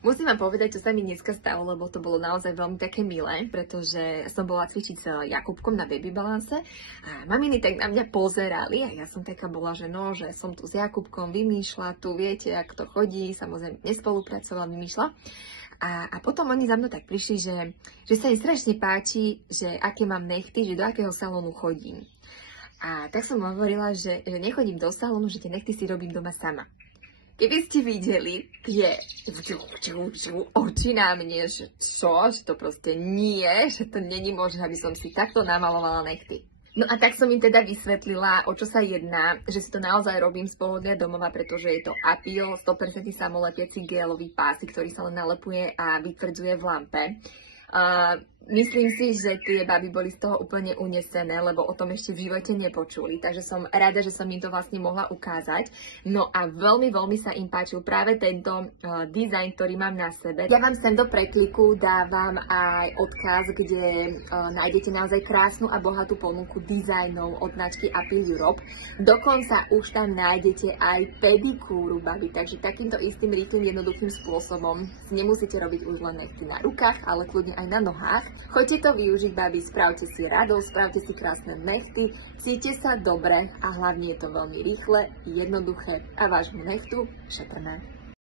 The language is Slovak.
Musím vám povedať, čo sa mi dneska stalo, lebo to bolo naozaj veľmi také milé, pretože som bola cvičiť s Jakubkom na baby balance a maminy tak na mňa pozerali a ja som taká bola, že no, že som tu s Jakubkom, vymýšľa, tu viete, jak to chodí, samozrejme nespolupracovala, vymýšľa. A potom oni za mnou tak prišli, že sa im strašne páči, že aké mám nechty, že do akého salónu chodím. A tak som hovorila, že nechodím do salónu, že tie nechty si robím doma sama. Keby ste videli tie oči na mne, že čo, že to proste nie, že to není možné, aby som si takto namalovala nechty. No a tak som im teda vysvetlila, o čo sa jedná, že si to naozaj robím z pohodlia domova, pretože je to Apil, 100% samoletiaci gelový pásik, ktorý sa len nalepuje a vytvrdzuje v lampe. Myslím si, že tie baby boli z toho úplne unesené, lebo o tom ešte v živote nepočuli. Takže som rada, že som im to vlastne mohla ukázať. No a veľmi, veľmi sa im páčil práve tento dizajn, ktorý mám na sebe. Ja vám sem do prekliku dávam aj odkaz, kde nájdete naozaj krásnu a bohatú ponuku dizajnov od značky Apil Europe. Dokonca už tam nájdete aj pedikúru, baby. Takže takýmto istým rýchlym, jednoduchým spôsobom nemusíte robiť už len nechty na rukách, ale kľudne aj na nohách. Choďte to využiť, babi, spravte si radosť, spravte si krásne nechty, cítite sa dobre a hlavne je to veľmi rýchle, jednoduché a vášmu nechtu šetrné.